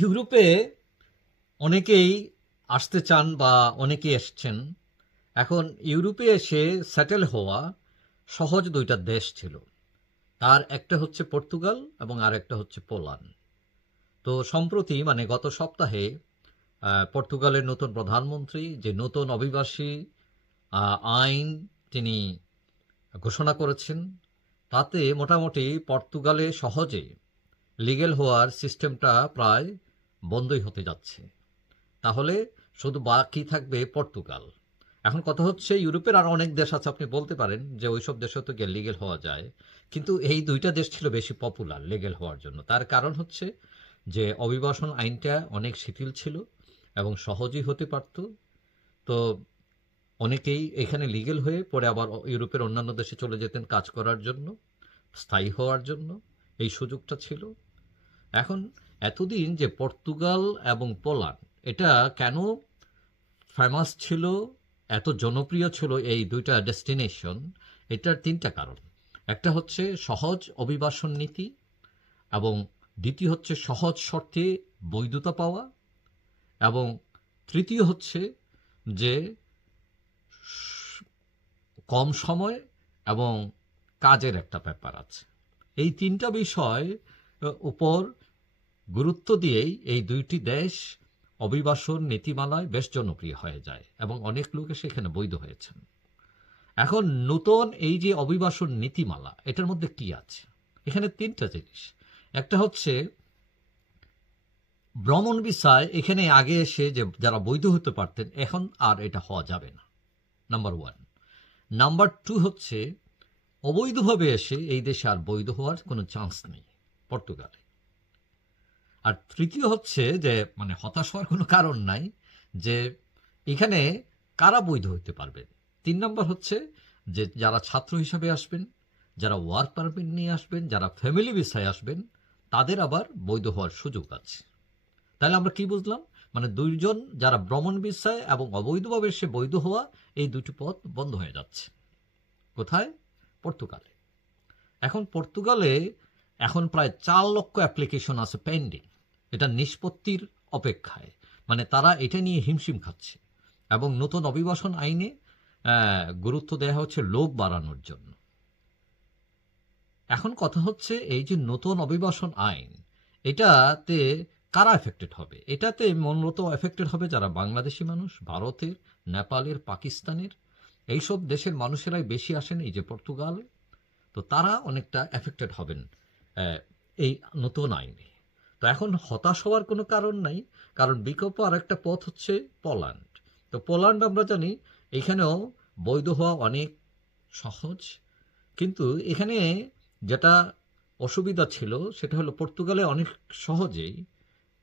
ইউরোপে অনেকেই আসতে চান বা অনেকেই এসছেন। এখন ইউরোপে এসে সেটেল হওয়া সহজ দুইটা দেশ ছিল। তার একটা হচ্ছে পর্তুগাল এবং আর একটা হচ্ছে পোল্যান্ড। তো সম্প্রতি মানে গত সপ্তাহে পর্তুগালের নতুন প্রধানমন্ত্রী, যে নতুন অভিবাসী আইন তিনি ঘোষণা করেছেন, তাতে মোটামুটি পর্তুগালে সহজে লিগেল হওয়ার সিস্টেমটা প্রায় বন্ধই হতে যাচ্ছে। তাহলে শুধু বাকি থাকবে পর্তুগাল। এখন কথা হচ্ছে, ইউরোপের আর অনেক দেশ আছে, আপনি বলতে পারেন যে ওইসব দেশে তো লিগেল হওয়া যায়। কিন্তু এই দুইটা দেশ ছিল বেশি পপুলার লিগেল হওয়ার জন্য। তার কারণ হচ্ছে যে অভিবাসন আইনটা অনেক শিথিল ছিল এবং সহজেই হতে পারত। তো অনেকেই এখানে লিগেল হয়ে পরে আবার ইউরোপের অন্যান্য দেশে চলে যেতেন কাজ করার জন্য, স্থায়ী হওয়ার জন্য। এই সুযোগটা ছিল। এখন এতদিন যে পর্তুগাল এবং পোল্যান্ড, এটা কেন ফেমাস ছিল, এত জনপ্রিয় ছিল এই দুইটা ডেস্টিনেশন এটার তিনটা কারণ। একটা হচ্ছে সহজ অভিবাসন নীতি এবং দ্বিতীয় হচ্ছে সহজ শর্তে বৈধতা পাওয়া এবং তৃতীয় হচ্ছে যে কম সময় এবং কাজের একটা ব্যাপার আছে। এই তিনটা বিষয় উপর গুরুত্ব দিয়েই এই দুইটি দেশ অভিবাসন নীতিমালায় বেশ জনপ্রিয় হয়ে যায় এবং অনেক লোকে সেখানে বৈধ হয়েছেন। এখন নতুন এই যে অভিবাসন নীতিমালা, এটার মধ্যে কি আছে? এখানে তিনটা জিনিস। একটা হচ্ছে, ভ্রমণ বিষয় এখানে আগে এসে যে যারা বৈধ হতে পারতেন, এখন আর এটা হওয়া যাবে না। Number one. নাম্বার টু হচ্ছে, অবৈধভাবে এসে এই দেশে আর বৈধ হওয়ার কোনো চান্স নেই, পর্তুগালে। আর তৃতীয় হচ্ছে যে মানে হতাশ হওয়ার কোনো কারণ নাই, যে এখানে কারা বৈধ হতে পারবেন তিন নম্বর হচ্ছে যে যারা ছাত্র হিসাবে আসবেন, যারা ওয়ার্ক পারমিট নিয়ে আসবেন, যারা ফ্যামিলি ভিসায় আসবেন, তাদের আবার বৈধ হওয়ার সুযোগ আছে। তাহলে আমরা কি বুঝলাম? মানে দুইজন যারা ভ্রমণ ভিসায় এবং অবৈধভাবে সে বৈধ হওয়া, এই দুটি পথ বন্ধ হয়ে যাচ্ছে। কোথায়? পর্তুগালে। এখন পর্তুগালে এখন প্রায় চার লক্ষ অ্যাপ্লিকেশন আছে পেন্ডিং। এটা নিষ্পত্তির অপেক্ষায়। মানে তারা এটা নিয়ে হিমশিম খাচ্ছে। এবং নতুন অভিবাসন আইনে গুরুত্ব দেওয়া হচ্ছে লোক বাড়ানোর জন্য। এখন কথা হচ্ছে এই যে নতুন অভিবাসন আইন, এটাতে কারা এফেক্টেড হবে? এটাতে মূলত এফেক্টেড হবে যারা বাংলাদেশি মানুষ, ভারতের, নেপালের, পাকিস্তানের, এইসব দেশের মানুষেরাই বেশি আসেন এই যে পর্তুগালে। তো তারা অনেকটা এফেক্টেড হবেন এই নতুন আইনে। তো এখন হতাশ হওয়ার কোনো কারণ নাই, কারণ বিকল্প আর একটা পথ হচ্ছে পোল্যান্ড। তো পোল্যান্ড আমরা জানি এখানেও বৈধ হওয়া অনেক সহজ, কিন্তু এখানে যেটা অসুবিধা ছিল সেটা হলো পর্তুগালে অনেক সহজেই,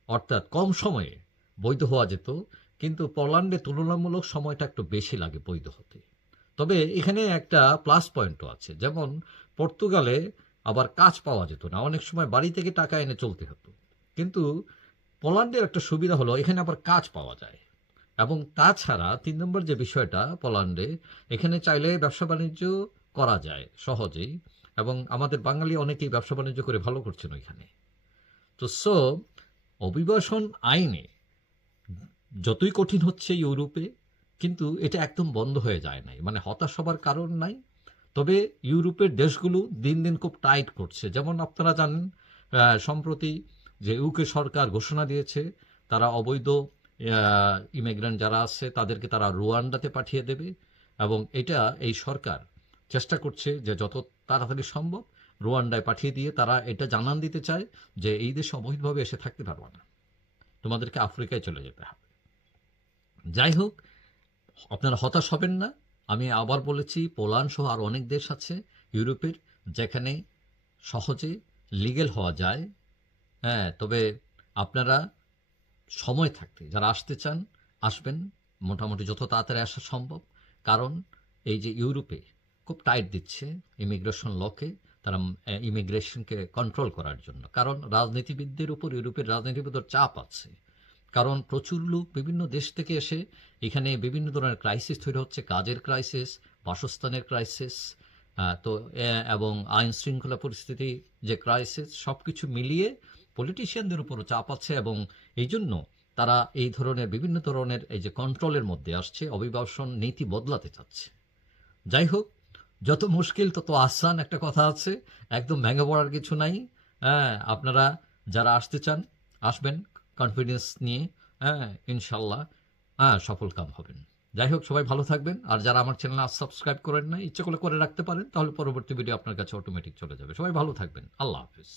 অর্থাৎ কম সময়ে বৈধ হওয়া যেত, কিন্তু পোল্যান্ডে তুলনামূলক সময়টা একটু বেশি লাগে বৈধ হতে। তবে এখানে একটা প্লাস পয়েন্টও আছে, যেমন পর্তুগালে আবার কাজ পাওয়া যেত না, অনেক সময় বাড়ি থেকে টাকা এনে চলতে হতো। কিন্তু পোল্যান্ডের একটা সুবিধা হলো, এখানে আবার কাজ পাওয়া যায়। এবং তাছাড়া তিন নম্বর যে বিষয়টা পোল্যান্ডে, এখানে চাইলে ব্যবসা বাণিজ্য করা যায় সহজেই, এবং আমাদের বাঙালি অনেকেই ব্যবসা বাণিজ্য করে ভালো করছেন ওইখানে। তো সো, অভিবাসন আইনে যতই কঠিন হচ্ছে ইউরোপে, কিন্তু এটা একদম বন্ধ হয়ে যায় নাই। মানে হতাশ হবার কারণ নাই। তবে ইউরোপের দেশগুলো দিন দিন খুব টাইট করছে। যেমন আপনারা জানেন সম্প্রতি যে ইউকে সরকার ঘোষণা দিয়েছে, তারা অবৈধ ইমিগ্রেন্ট যারা আছে, তাদেরকে তারা রুয়ান্ডাতে পাঠিয়ে দেবে এবং এটা এই সরকার চেষ্টা করছে যে যত তাড়াতাড়ি সম্ভব রুয়ান্ডায় পাঠিয়ে দিয়ে তারা এটা জানান দিতে চায় যে এই দেশে অবৈধভাবে এসে থাকতে পারবে না। তোমাদেরকে আফ্রিকায় চলে যেতে হবে। যাই হোক, আপনারা হতাশ হবেন না। আমি আবার বলেছি, পোল্যান্ড সহ আর অনেক দেশ আছে ইউরোপের যেখানে সহজে লিগেল হওয়া যায়। হ্যাঁ তবে আপনারা সময় থাকতে, যারা আসতে চান, আসবেন। মোটামুটি যত তাড়াতাড়ি আসা সম্ভব। কারণ এই যে ইউরোপে খুব টাইট দিচ্ছে ইমিগ্রেশন লকে, তারা ইমিগ্রেশনকে কন্ট্রোল করার জন্য। কারণ রাজনীতিবিদদের উপর, ইউরোপের রাজনীতিবিদদের চাপ আছে। কারণ প্রচুর লোক বিভিন্ন দেশ থেকে এসে এখানে বিভিন্ন ধরনের ক্রাইসিস তৈরি হচ্ছে। কাজের ক্রাইসিস বাসস্থানের ক্রাইসিস তো এবং আইন শৃঙ্খলা পরিস্থিতি যে ক্রাইসিস সব কিছু মিলিয়ে পলিটিশিয়ানদের উপরও চাপ আছে এবং এই জন্য তারা এই ধরনের বিভিন্ন ধরনের এই যে কন্ট্রোলের মধ্যে আসছে, অভিবাসন নীতি বদলাতে চাচ্ছে। যাই হোক, যত মুশকিল তত আসান একটা কথা আছে, একদম ভেঙে পড়ার কিছু নাই। হ্যাঁ আপনারা যারা আসতে চান, আসবেন কনফিডেন্স নিয়ে হ্যাঁ ইনশাল্লাহ হ্যাঁ সফল কাম হবেন। যাই হোক, সবাই ভালো থাকবেন। আর যারা আমার চ্যানেল আজ সাবস্ক্রাইব করেন না ইচ্ছে করলে করে রাখতে পারেন, তাহলে পরবর্তী ভিডিও আপনার কাছে অটোমেটিক চলে যাবে। সবাই ভালো থাকবেন। আল্লাহ হাফিজ।